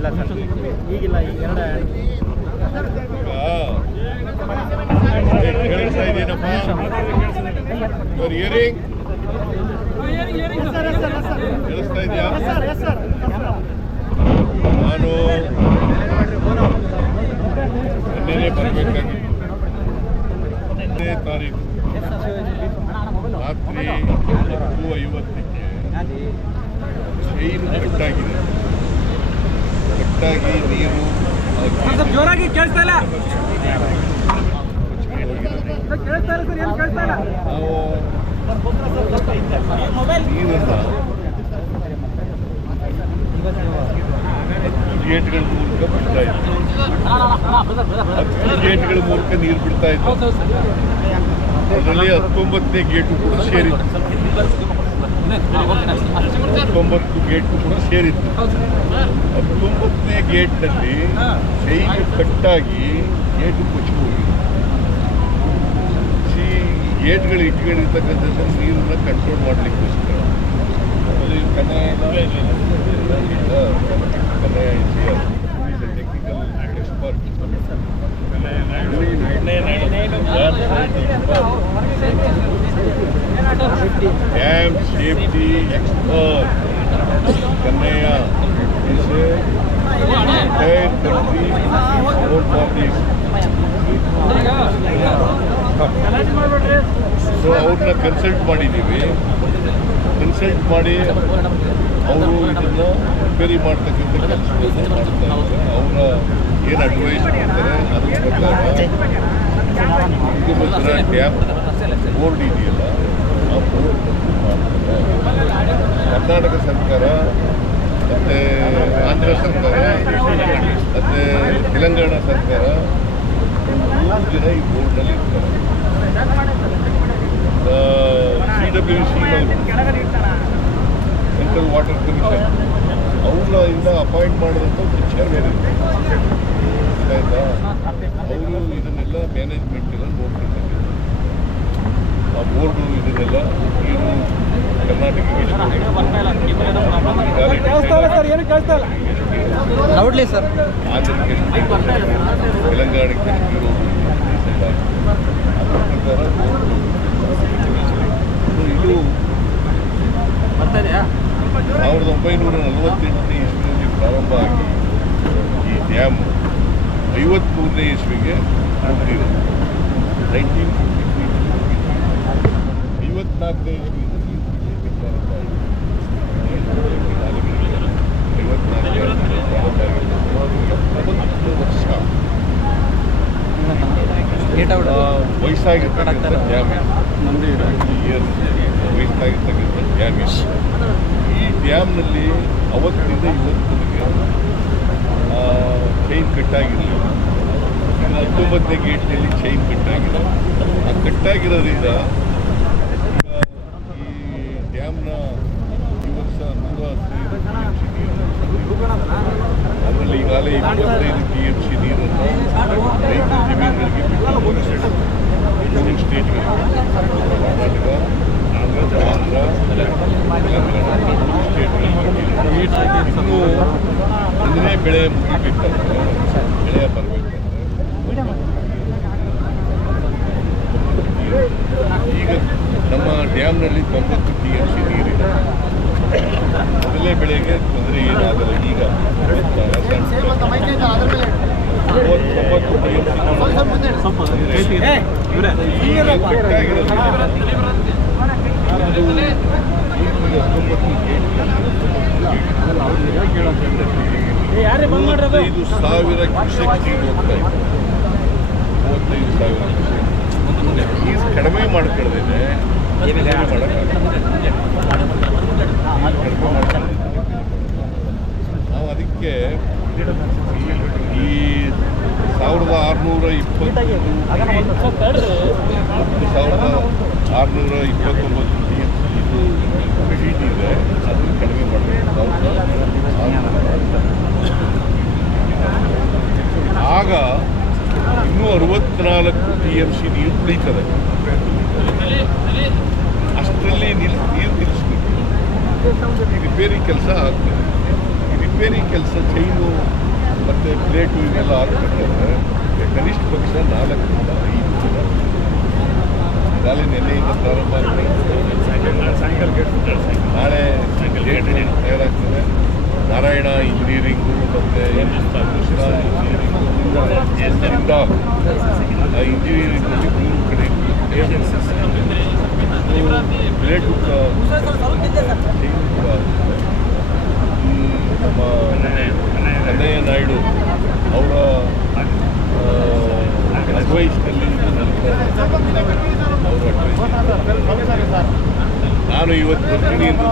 ಇಲ್ಲ ಸರ್. ಈಗಿಲ್ಲ, ಈಗ ಕೇಳಿಸ್ತಾ ಇದೆಯೇನಪ್ಪ ಯುವರ್ ಇಯರಿಂಗ್ ಕೇಳಿಸ್ತಾ ಇದೆಯಾ ನಾನು ರಾತ್ರಿ ಐವತ್ತಕ್ಕೆ ಚೈನ್ ಕಟ್ಟಾಗಿದೆ ಕಟ್ಟಾಗಿ ನೀರು ಜೋರಾಗಿ ಕೇಳಿಸ್ತಾ ಇಲ್ಲ. ಹತ್ತು ಗೇಟ್ಗಳ ಮೂಲಕ ಬಿಡ್ತಾ ಇತ್ತು. ಹತ್ತು ಗೇಟ್ಗಳ ಮೂಲಕ ನೀರು ಬಿಡ್ತಾ ಇತ್ತು. ಅದರಲ್ಲಿ ಹತ್ತೊಂಬತ್ತನೇ ಗೇಟು ಕೂಡ ಸೇರಿತ್ತು. ಹತ್ತೊಂಬತ್ತು ಗೇಟ್ ಕೂಡ ಸೇರಿತ್ತು. ಹತ್ತೊಂಬತ್ತನೇ ಗೇಟ್ನಲ್ಲಿ ಚೈನ್ ಕಟ್ಟಾಗಿ ಗೇಟ್ ಕೊಚ್ಚಿ ಹೋಗಿ ಸಿ ಗೇಟ್ಗಳು ಇಟ್ಕೊಂಡಿರ್ತಕ್ಕಂಥದ್ದು ನೀರನ್ನ ಕಂಟ್ರೋಲ್ ಮಾಡಲಿಕ್ಕೋಸ್ಕರ. ಅಲ್ಲಿ Kannayya is a entire country known for this. So ಅವ್ರನ್ನ ಕನ್ಸಲ್ಟ್ ಮಾಡಿದ್ದೀವಿ ಕನ್ಸಲ್ಟ್ ಮಾಡಿ ಅವರು ಇದನ್ನು ರಿಪೇರಿ ಮಾಡ್ತಕ್ಕಂಥ ಅವರ ಏನು ಅಡ್ವೈಸ್ ಮಾಡ್ತಾರೆ ಅದ್ರ ಪ್ರಕಾರ ಡ್ಯಾಮ್ ಬೋರ್ಡ್ ಇದೆಯಲ್ಲ, ಆ ಕರ್ನಾಟಕ ಸರ್ಕಾರ, ಮತ್ತು ಆಂಧ್ರ ಸರ್ಕಾರ, ಮತ್ತು ತೆಲಂಗಾಣ ಸರ್ಕಾರ ಮೂರು ಜನ ಈ ಬೋರ್ಡ್ನಲ್ಲಿ ಇರ್ತಾರೆ. C W C central water commission ಅವ್ರನ್ನ ಅಪಾಯಿಂಟ್ ಮಾಡಿದಂಥ ಒಂದು ಚೇರ್ಮನ್ ಆಯಿತಾ? ಅವರು ಇದನ್ನೆಲ್ಲ ಮ್ಯಾನೇಜ್ಮೆಂಟ್ ಆ ಬೋರ್ಡು ಇದನ್ನೆಲ್ಲ ನೀರು ಕರ್ನಾಟಕಕ್ಕೆ ಕೇಳಿಸ್ತಾ ಇಲ್ಲ ಸರ್ ಏನು ಕೇಳಿಸ್ತಾ ಇಲ್ಲ ಲೌಡ್ಲಿ ಸರ್ ಆಂಧ್ರಕ್ಕೆ ಎಷ್ಟು ತೆಲಂಗಾಣಕ್ಕೆ ನೀರು ಅದ್ರ ಪ್ರಕಾರ ಬೋರ್ಡು ಇದು ಸಾವಿರದ ಒಂಬೈನೂರ ನಲವತ್ತೆಂಟನೇ ಇಸ್ವಿಯಲ್ಲಿ ಪ್ರಾರಂಭ ಆಗಿ ಈ ಡ್ಯಾಮ್ ಐವತ್ತ್ಮೂರನೇ ಇಸ್ವಿಗೆ ಮುಗಿದಿರೋದು ನೈನ್ಟೀನ್ ಫಿಫ್ಟಿ ಐವತ್ನಾಲ್ಕನೇ ವರ್ಷ ವಯಸ್ಸಾಗಿರ್ತಕ್ಕಂಥ ಡ್ಯಾಮ್ ಇದು. ಇಯರ್ ವಯಸ್ಸಾಗಿರ್ತಕ್ಕಂಥ ಡ್ಯಾಮ್ ಇದು. ಈ ಡ್ಯಾಮ್ನಲ್ಲಿ ಅವತ್ತಿನಿಂದ ಇವತ್ತಿಗೆ ಚೈನ್ ಕಟ್ಟಾಗಿರಲಿಲ್ಲ ಹತ್ತೊಂಬತ್ತನೇ ಗೇಟ್ನಲ್ಲಿ ಚೈನ್ ಕಟ್ಟಾಗಿದೆ ಆ ಕಟ್ಟಾಗಿರೋದ್ರಿಂದ ಈ ಡ್ಯಾಮ್ನ ಈ ವರ್ಷ ನೂರ ಹದಿನೈದು ಅದರಲ್ಲಿ ಈಗಾಗಲೇ ಇಪ್ಪತ್ತೈದು ಟಿ ಎಂ ಸಿ ನೀರನ್ನು ರೈತರ ಜಮೀನುಗಳಿಗೆ ಬಿಟ್ಟು ಸ್ಟೇಟ್ಗಳಿಗೆ ಕರ್ನಾಟಕ ಆಂಧ್ರ ತೆಲಂಗಾಣ ಮೂರು ಸ್ಟೇಟ್ಗಳಿಗೆ ಇನ್ನೂ ಮುಂದಿನ ಬೆಳೆ ಮುಗಿಬೇಕಂದ್ರೆ ಬೆಳೆ ಈಗ ನಮ್ಮ ಡ್ಯಾಮ್ನಲ್ಲಿ ತೊಂಬತ್ತು ಟಿ ಎಂ ಸಿ ನೀರಿದೆ. ಮೊದಲೇ ಬೆಳೆಗೆ ತೊಂದರೆ ಏನಾಗಲ್ಲ ಈಗ ಟಿ ಸಿ ಹತ್ತೊಂಬತ್ತು ಮಾಡ್ರದು? ಮೂವತ್ತೈದು ಸಾವಿರ ಕ್ಯೂಸೆಕ್ ನೀರು ಹೋಗ್ತಾ ಇದೆ ಮೂವತ್ತೈದು ಸಾವಿರ ಕ್ಯೂಸೆಕ್ ನೀರು ಕಡಿಮೆ ಮಾಡ್ಕೊಳ್ಳೋದಿದೆ ನಾವು ಅದಕ್ಕೆ ಈ ಸಾವಿರದ ಆರುನೂರ ಇಪ್ಪತ್ತು ಸಾವಿರದ ಆರುನೂರ ಇಪ್ಪತ್ತೊಂಬತ್ತು ಇದು ಶೀಟ್ ಇದೆ. ಅದನ್ನು ಕಡಿಮೆ ಮಾಡಬೇಕು. ಆಗ ಇನ್ನೂ ಅರವತ್ನಾಲ್ಕು ಟಿ ಎಂ ಸಿ ನೀರು ಉಳಿತದೆ ಅಷ್ಟರಲ್ಲಿ ನಿಲ್ ನೀರು ನಿಲ್ಲಿಸ್ಬೇಕು ಈ ರಿಪೇರಿ ಕೆಲಸ ಆಗ್ತದೆ. ಈ ರಿಪೇರಿ ಕೆಲಸ ಚೈನು ಮತ್ತು ಪ್ಲೇಟು ಇವೆಲ್ಲ ಹಾಕ್ಬೇಕಾದ್ರೆ ಕನಿಷ್ಠ ಪಕ್ಷ ನಾಲ್ಕರಿಂದ ಐದು ಜನ ಈಗಾಗಲೇ ನೆಲೆಯಿಂದ ಪ್ರಾರಂಭ ಆಗಿದೆ ನಾಳೆ ಗೇಟ್ ತಯಾರಾಗ್ತದೆ. ನಾರಾಯಣ ಇಂಜಿನಿಯರಿಂಗು ಮತ್ತು ಕೃಷ್ಣ ಇಂಜಿನಿಯರಿಂಗ್ ಆ ಇಂಜಿನಿಯರಿಂಗಲ್ಲಿ ಮೂರು ಕಡೆ ಪ್ಲೇಟು ಕೂಡ ಚೈನು ಕೂಡ ಆಗುತ್ತೆ. ಈ ನಮ್ಮ ಕನ್ನಯ್ಯ ನಾಯ್ಡು ಅವರ ಅಡ್ವೈಸ್ನಲ್ಲಿ ನಾನು ಇವತ್ತು ಬರ್ತೀನಿ ಅಂತ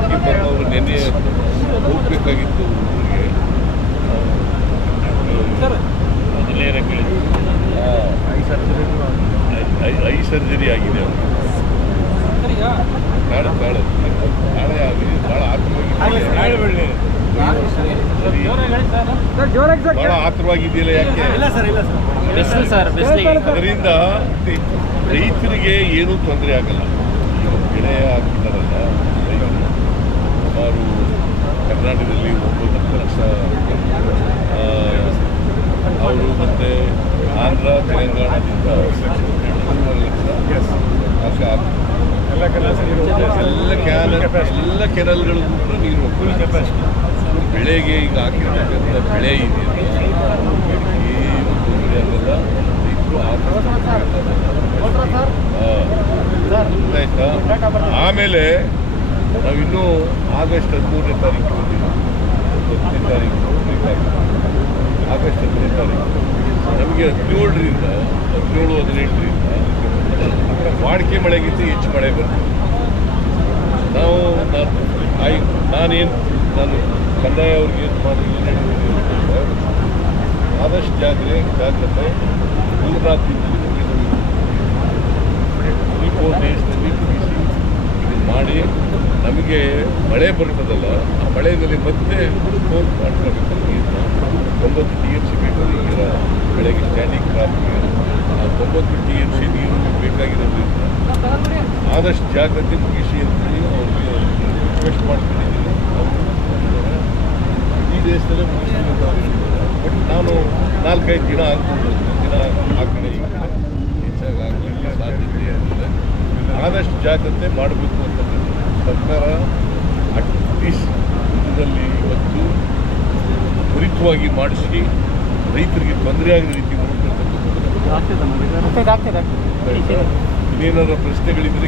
ಅವರು ನೆನ್ನೆ ಹೋಗ್ಬೇಕಾಗಿತ್ತು ಐ- ಐ ಸರ್ಜರಿ ಆಗಿದೆ ಅವರು. ನಾಳೆ ನಾಳೆ ನಾಳೆ ಆಗಿದೆ ಭಾಳ ಆತರವಾಗಿದೆ ಸರಿ ಭಾಳ ಆತರವಾಗಿದೆಯಲ್ಲ ಯಾಕೆ? ಸರ್ ಬಿಸಿಲು ಅದರಿಂದ ರೈತರಿಗೆ ಏನೂ ತೊಂದರೆ ಆಗಲ್ಲ. ಬೆಳೆ ಹಾಕಿದಾರಲ್ಲ ಸುಮಾರು ಕರ್ನಾಟಕದಲ್ಲಿ ಒಂಬತ್ತು ಲಕ್ಷ ಅವರು ಮತ್ತು ಆಂಧ್ರ ತೆಲಂಗಾಣದಿಂದ ಒಂದೂವರೆ ಲಕ್ಷ. ಆಗ್ತದೆ ಎಲ್ಲ ಕೆನಲ್ಗಳಿಗೂ ಎಲ್ಲ ಕೆನಲ್ಗಳು ಕೂಡ ನೀರು ಹೋಗ್ತದೆ. ಬೆಳೆಗೆ ಈಗ ಹಾಕಿರ್ತಕ್ಕಂಥ ಬೆಳೆ ಇದೆ ಏನು ಆಮೇಲೆ ನಾವಿನ್ನೂ ಆಗಸ್ಟ್ ಹದಿಮೂರನೇ ತಾರೀಕು ಬಂದಿಲ್ಲ ಹತ್ತನೇ ತಾರೀಕು ತಾರೀಕು. ಆಗಸ್ಟ್ ಹದಿನೈದು ತಾರೀಕು. ನಮಗೆ ಹದಿನೇಳರಿಂದ, ಹದಿನೇಳು, ಹದಿನೆಂಟರಿಂದ ವಾಡಿಕೆ ಮಳೆಗಿಂತ ಹೆಚ್ಚು ಮಳೆ ಬರ್ತದೆ. ನಾವು ನಾನು, ನಾನೇನು, ನಾನು ಕಂದಾಯ ಅವ್ರಿಗೆ ಏನು ಮಾಡಿ ಆದಷ್ಟು ಜಾಗ್ರೆ ಜಾಗ್ರತೆ. ಡೇಸ್ನಲ್ಲಿ ಮುಗಿಸಿ ಇದನ್ನು ಮಾಡಿ ನಮಗೆ ಮಳೆ ಬರ್ತದಲ್ಲ, ಆ ಮಳೆಯಲ್ಲಿ ಮತ್ತೆ ಫೋನ್ ಮಾಡ್ಕೋಬೇಕು ನೀರನ್ನ ತೊಂಬತ್ತು ಟಿ ಎಂ ಸಿ ಬೇಕು ಈಗಿನ ಬೆಳೆಗೆ ಸ್ಟ್ಯಾಂಡಿಂಗ್ ಕ್ರಾಪ್ಗೆ ಆ ತೊಂಬತ್ತು ಟಿ ಎಂ ಸಿ ನೀರು ಬೇಕಾಗಿರೋದ್ರಿಂದ ಆದಷ್ಟು ಜಾಗ್ರತೆ ಮುಗಿಸಿ ಅಂತೇಳಿ ಅವ್ರಿಗೆ ರಿಕ್ವೆಸ್ಟ್ ಅವರು ಈ ದೇಶದಲ್ಲೇ ಮುಗಿಸ್ತೀನಿ ಅಂತ ಅವ್ರು ಹೇಳಿದ್ದಾರೆ ಬಟ್ ನಾನು ನಾಲ್ಕೈದು ದಿನ ಆಗ್ಬೋದು. ದಿನ ಆ ಕಡೆ ಈ ಕಡೆ. ಹೆಚ್ಚಾಗಿ ಆಗಲಿಕ್ಕೆ ಸಾಧ್ಯತೆ ಇರ್ತದೆ ಆದಷ್ಟು ಜಾಗ್ರತೆ ಮಾಡಬೇಕು ಅಂತ ಸರ್ಕಾರ ಅಟ್ಲೀಸ್ಟ್ ಇದರಲ್ಲಿ ಇವತ್ತು ತ್ವರಿತವಾಗಿ ಮಾಡಿಸಿ ರೈತರಿಗೆ ತೊಂದರೆ ಆಗದ ರೀತಿ ನೋಡ್ಕೊಳ್ತಕ್ಕಂಥದ್ದು ಇನ್ನೇನಾರ ಪ್ರಶ್ನೆಗಳಿದ್ರೆ.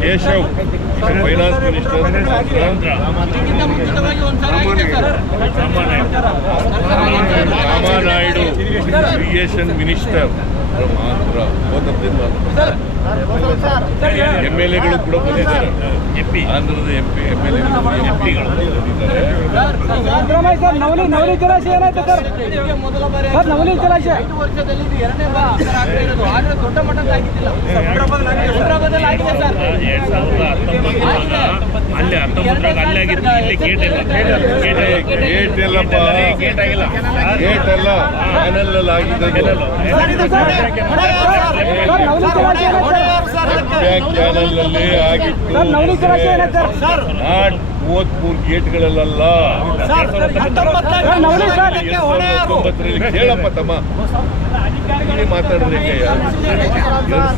Keshav finance minister Ramanaidu irrigation minister Andhra M ಎಲ್ ಎಗಳು ಕೂಡ ಬಂದಿದ್ದಾರೆ ಆಂಧ್ರದ ಎಂ ಪಿ ಎಂ ಎಲ್ ಎಗಳು ಎಂ ಪಿಗಳು ಸರ್ ಎರಡ್ ಸಾವಿರದ ಹತ್ತೊಂಬತ್ತರಾಗ ಅಲ್ಲಿ ಹತ್ತೊಂಬತ್ತರಾಗ ಅಲ್ಲಿ ಆಗಿತ್ತು ಇಲ್ಲಿ ಗೇಟ್ ಇಲ್ಲ ಗೇಟ್ ಗೇಟ್ ಎಲ್ಲಪ್ಪ ಗೇಟ್ ಆಗಿಲ್ಲ ಗೇಟ್ ಅಲ್ಲ ಪ್ಯಾನಲ್ ಅಲ್ಲಿ ಆಗಿದೆ ಸರ್? ನವಲಿ ಜಲಾಶಯ ಏನಾಯ್ತು ಸರ್ ಬ್ಯಾಂಕ್ ಚಾನಲ್ ಅಲ್ಲಿ ಆಗಿತ್ತು ನಾಟ್ ಮೂವತ್ಮೂರು ಗೇಟ್ಗಳಲ್ಲ ಹತ್ತೊಂಬತ್ತರಲ್ಲಿ ಕೇಳಪ್ಪ ತಮ್ಮ. ಮಾತಾಡಿದ್ರೆ? ಎರಡ್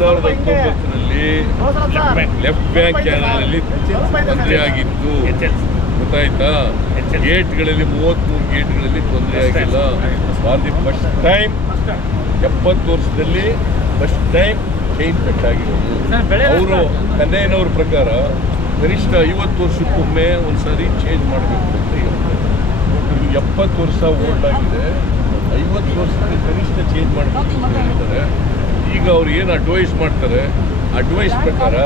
ಸಾವಿರದ ಹತ್ತೊಂಬತ್ತರಲ್ಲಿ ಲೆಫ್ಟ್ ಬ್ಯಾಂಕ್ ಚಾನಲಲ್ಲಿ ತೊಂದರೆ ಆಗಿತ್ತು. ಗೊತ್ತಾಯ್ತಾ? ಗೇಟ್ಗಳಲ್ಲಿ ಮೂವತ್ಮೂರು ಗೇಟ್ಗಳಲ್ಲಿ ತೊಂದರೆ ಆಗಿಲ್ಲ. ಫಾರ್ ದಿ ಫಸ್ಟ್ ಟೈಮ್ ಎಪ್ಪತ್ತು ವರ್ಷದಲ್ಲಿ ಫಸ್ಟ್ ಟೈಮ್ ಚೈನ್ ಕಟ್ ಆಗಿರೋದು ಅವರು ಕನ್ನಯ್ಯನವ್ರ ಪ್ರಕಾರ ಕನಿಷ್ಠ ಐವತ್ತು ವರ್ಷಕ್ಕೊಮ್ಮೆ ಒಂದ್ಸರಿ ಚೇಂಜ್ ಮಾಡಬೇಕು ಅಂತ ಹೇಳ್ತಾರೆ ಇದು ಎಪ್ಪತ್ತು ವರ್ಷ ಓಲ್ಡ್ ಆಗಿದೆ ಐವತ್ತು ವರ್ಷಕ್ಕೆ ಕನಿಷ್ಠ ಚೇಂಜ್ ಮಾಡಬೇಕು ಅಂತ ಹೇಳ್ತಾರೆ ಈಗ ಅವ್ರು ಏನು ಅಡ್ವೈಸ್ ಮಾಡ್ತಾರೆ ಅಡ್ವೈಸ್ ಪ್ರಕಾರ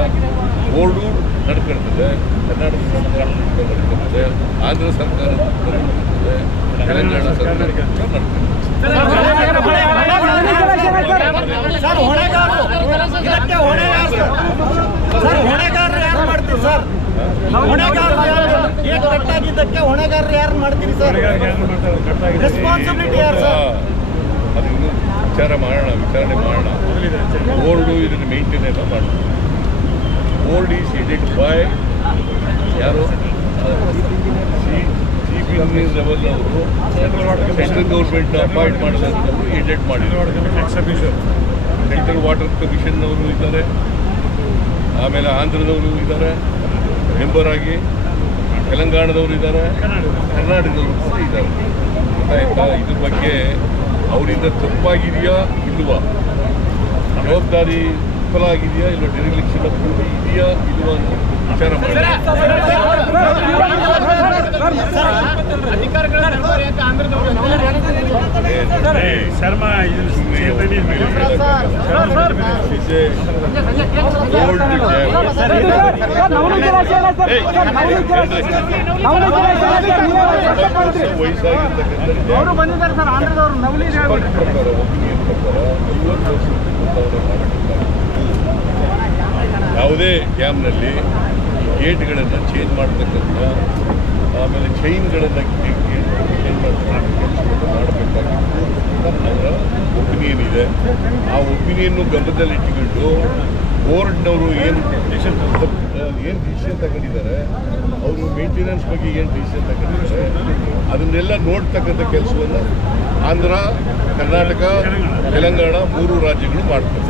ಬೋರ್ಡು ನಡ್ಕೊಳ್ತದೆ ಕರ್ನಾಟಕ ಸರ್ಕಾರ ನಡ್ಕೊಳ್ತದೆ ಆಂಧ್ರ ಸರ್ಕಾರ ನಡ್ಕೊಳ್ತದೆ ತೆಲಂಗಾಣ ಸರ್ಕಾರ ನಡ್ಕೊಳ್ತದೆ ಸರ್, ಹೊಣೆಗಾರರು. ಇದಕ್ಕೆ ಹೊಣೆಗಾರರು. ಸರ್, ಹೊಣೆಗಾರರು ಯಾರು ಮಾಡ್ತೀರಿ, ಸರ್? ಹೊಣೆಗಾರರು ಯಾರು ಗೇಟ್ ಕಟ್ಟಾಗಿದ್ದಕ್ಕೆ ಹೊಣೆಗಾರರು ಯಾರು ಮಾಡ್ತೀರಿ, ಸರ್? ರೆಸ್ಪಾನ್ಸಿಬಿಲಿಟಿ ಯಾರು, ಸರ್? ಅದು ಇನ್ನೂ ವಿಚಾರ ಮಾಡೋಣ, ವಿಚಾರಣೆ ಮಾಡೋಣ. ಬೋರ್ಡು ಇದನ್ನು ಮೇಂಟೈನ್ ಎಲ್ಲ ಮಾಡ್ತಾರೆ ಬೋರ್ಡ್ ಈಸ್ ಎಡಿಟ್ ಬೈ ಯಾರು? ಪಿ ಲೆವೆಲ್ ಅವರು ಸೆಂಟ್ರಲ್ ಗೌರ್ಮೆಂಟ್ ಅಪಾಯಿಂಟ್ ಮಾಡಿದಂಥವ್ರು ಎಡಿಟ್ ಮಾಡಿದ್ರು ಸೆಂಟ್ರಲ್ ವಾಟರ್ ಕಮಿಷನ್ನವರು ಇದ್ದಾರೆ. ಆಮೇಲೆ ಆಂಧ್ರದವರು ಇದ್ದಾರೆ. ಮೆಂಬರ್ ಆಗಿ ತೆಲಂಗಾಣದವರು ಇದ್ದಾರೆ. ಕರ್ನಾಟಕದವರು ಕೂಡ ಇದ್ದಾರೆ. ಗೊತ್ತಾಯ್ತಾ? ಇದ್ರ ಬಗ್ಗೆ ಅವರಿಂದ ತಪ್ಪಾಗಿದೆಯಾ ಇಲ್ವಾ ಜವಾಬ್ದಾರಿ ವಿಫಲ ಆಗಿದೆಯಾ ಇಲ್ಲ ಡೆರಿಲಿಕ್ಷನ್ ಇದೆಯಾ ಇಲ್ವಾ ಅಂತ ವಿಚಾರ ಮಾಡಿ ಶರ್ಮಾ ವಯಸ್ಸಾಗಿರ್ತಕ್ಕಂಥ ಪ್ರಕಾರ ಒಪಿನಿಯನ್ ಪ್ರಕಾರ ಐವತ್ತು ಮಾಡಬೇಕಾಗಿತ್ತು ಯಾವುದೇ ಡ್ಯಾಮ್ನಲ್ಲಿ ಗೇಟ್ಗಳನ್ನು ಚೇಂಜ್ ಮಾಡ್ತಕ್ಕಂಥ ಆಮೇಲೆ ಚೈನ್ಗಳನ್ನು ಚೇಂಜ್ ಮಾಡ್ತಕ್ಕಂಥ ಕೆಲಸವನ್ನು ಮಾಡಬೇಕಾಗಿತ್ತು. ಅವರ ಒಪಿನಿಯನ್ ಇದೆ. ಆ ಒಪಿನಿಯನ್ನು ಗಮನದಲ್ಲಿಟ್ಟುಕೊಂಡು ಬೋರ್ಡ್ನವರು ಏನು ಏನು ಡಿಸಿಷನ್ ತಗೊಂಡಿದ್ದಾರೆ? ಅವರು ಮೇಂಟೆನೆನ್ಸ್ ಬಗ್ಗೆ ಏನು ಡಿಸಿಷನ್ ತಗೊಂಡಿದ್ದಾರೆ? ಅದನ್ನೆಲ್ಲ ನೋಡ್ತಕ್ಕಂಥ ಕೆಲಸವನ್ನು ಆಂಧ್ರ ಕರ್ನಾಟಕ ತೆಲಂಗಾಣ ಮೂರು ರಾಜ್ಯಗಳು ಮಾಡ್ತಾರೆ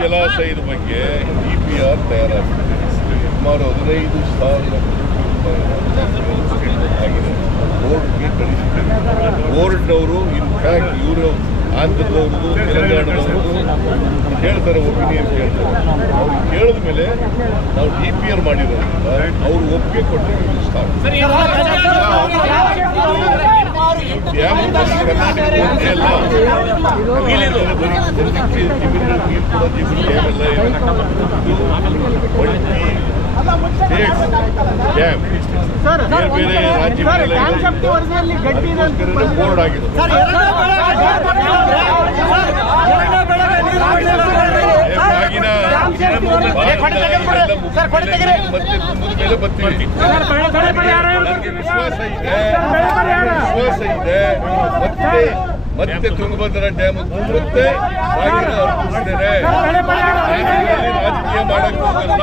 ಜಲಾಶಯದ ಬಗ್ಗೆ ಡಿ ಪಿ ಆರ್ ತಯಾರಾಗಿದೆ ಸುಮಾರು ಹದಿನೈದು ಸಾವಿರ ಕೋಟಿ ರೂಪಾಯಿ ಆಗಿದೆ ಬೋರ್ಡ್ಗೆ ಕಳಿಸಿದ್ದಾರೆ ಬೋರ್ಡ್ನವರು ಇನ್ಫ್ಯಾಕ್ಟ್ ಇವರು ಆಂಧ್ರದವ್ರದ್ದು ತೆಲಂಗಾಣದವ್ರದ್ದು ಹೇಳ್ತಾರೆ ಒಪಿನಿಯನ್ ಕೇಳ್ತಾರೆ ಅವ್ರು ಕೇಳಿದ ಮೇಲೆ ನಾವು ಡಿ ಪಿ ಆರ್ ಮಾಡಿರೋದ್ರಿಂದ ಅವ್ರು ಒಪ್ಪಿಗೆ ಕೊಟ್ಟಿರೋದು ಸ್ಟಾರ್ಟ್ ಡ್ಯಾಮ್ ಕರ್ನಾಟಕ ಒಂದೇ ಅಲ್ಲ ಕರ್ನಾಟಕದಲ್ಲಿ ಬರೀ ಬರೀ ಜಮೀನು ನೀರು ಕೂಡ ಡ್ಯಾಮ್ ಎಲ್ಲ ಇದೆ ಡ್ಯಾಮ್ ಸರ್ ಬೋರ್ಡ್ ಆಗಿದೆ. ಮತ್ತೆ ಬರ್ತೀವಿ. ನನಗೆ ವಿಶ್ವಾಸ ಇದೆ. ವಿಶ್ವಾಸ ಇದೆ. ಮತ್ತೆ ಮತ್ತೆ ತುಂಗಭದ್ರಾ ಡ್ಯಾಮ್ ಮತ್ತೆ ಬಾಗಿನ ಅರ್ಪಿಸ್ತೇನೆ ರಾಜಕೀಯ ಮಾಡಕ್ ಹೋಗಲ್ಲ.